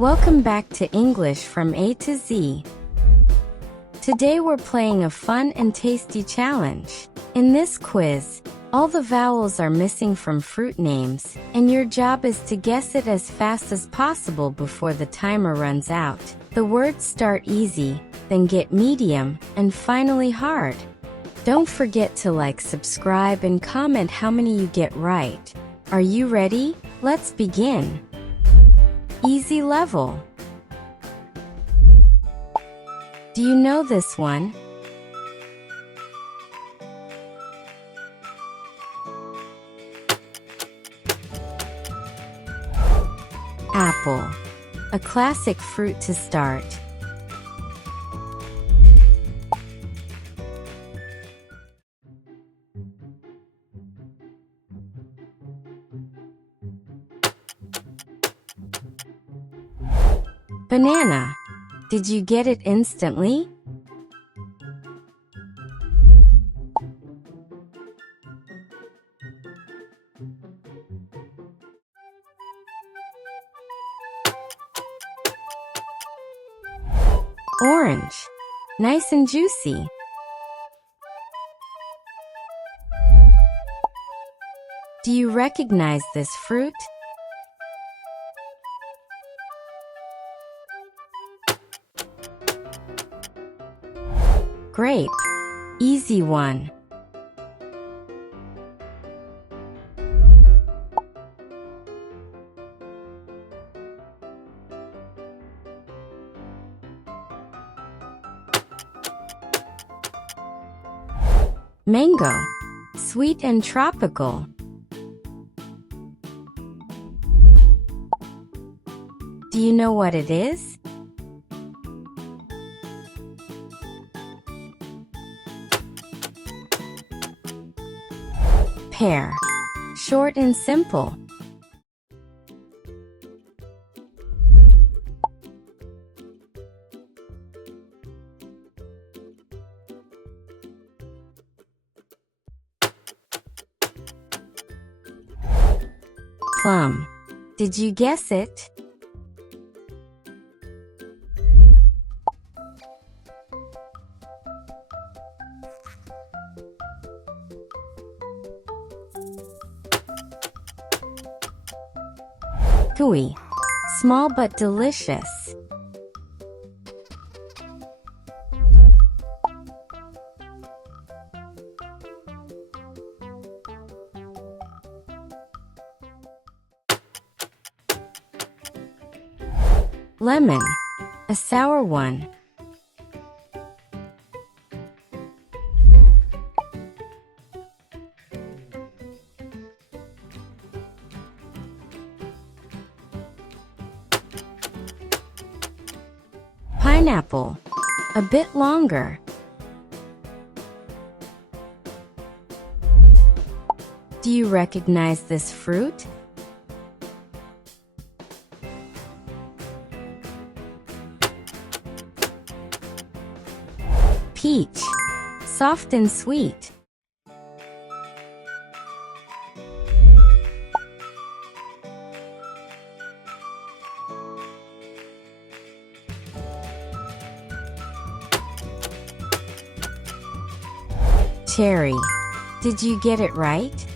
Welcome back to English from A to Z. Today we're playing a fun and tasty challenge. In this quiz, all the vowels are missing from fruit names, and your job is to guess it as fast as possible before the timer runs out. The words start easy, then get medium, and finally hard. Don't forget to like, subscribe, and comment how many you get right. Are you ready? Let's begin. Easy level. Do you know this one? Apple. A classic fruit to start. Banana. Did you get it instantly? Orange. Nice and juicy. Do you recognize this fruit? Grape. Easy one. Mango. Sweet and tropical. Do you know what it is? Pear. Short and simple. Plum. Did you guess it? Kiwi. Small but delicious. Lemon. A sour one. Pineapple. A bit longer. Do you recognize this fruit? Peach. Soft and sweet. Cherry. Did you get it right?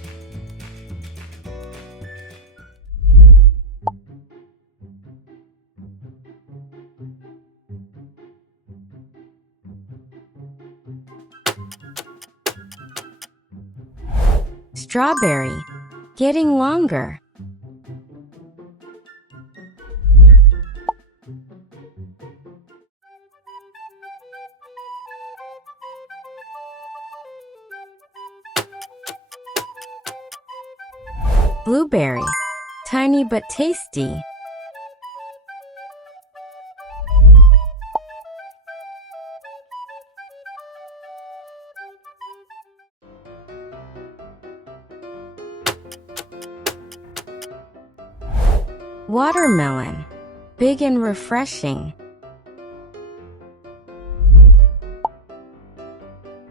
Strawberry. Getting longer. Blueberry. Tiny but tasty. Watermelon. Big and refreshing.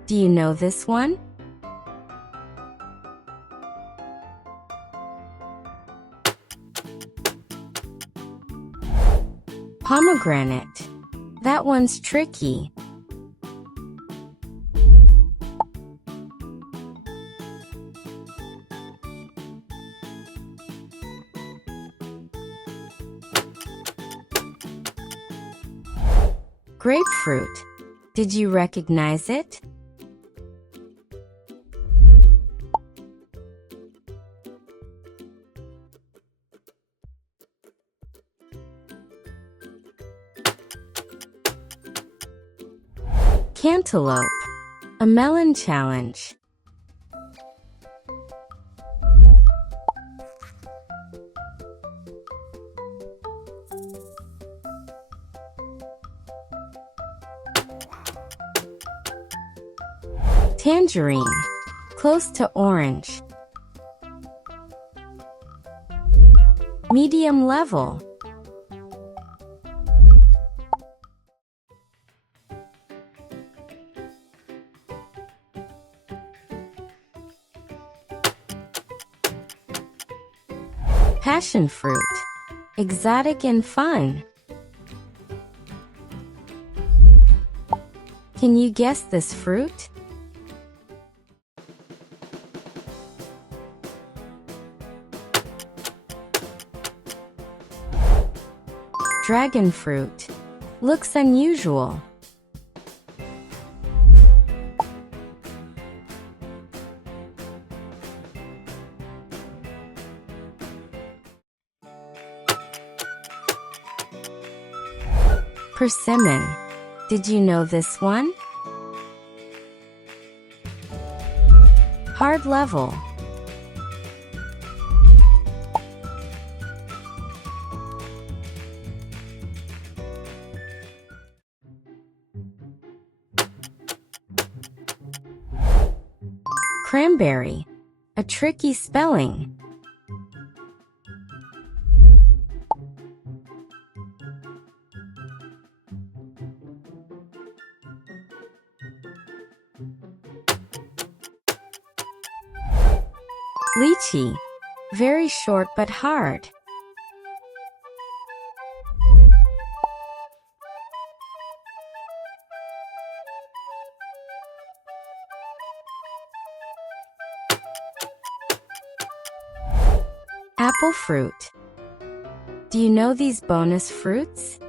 Do you know this one? Pomegranate. That one's tricky. Grapefruit. Did you recognize it? Cantaloupe. A melon challenge. Tangerine. Close to orange. Medium level. Passion fruit. Exotic and fun. Can you guess this fruit? Dragon fruit. Looks unusual. Persimmon. Did you know this one? Hard level. Cranberry. A tricky spelling. Lychee. Very short but hard. Apple fruit. Do you know these bonus fruits?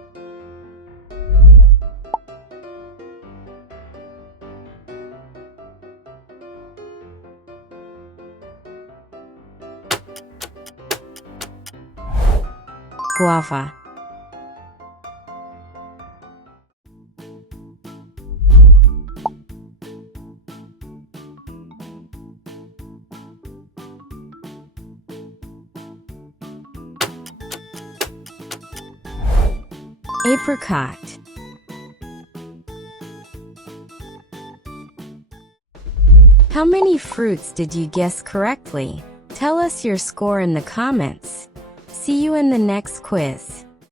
Guava. Apricot. How many fruits did you guess correctly? Tell us your score in the comments. See you in the next quiz.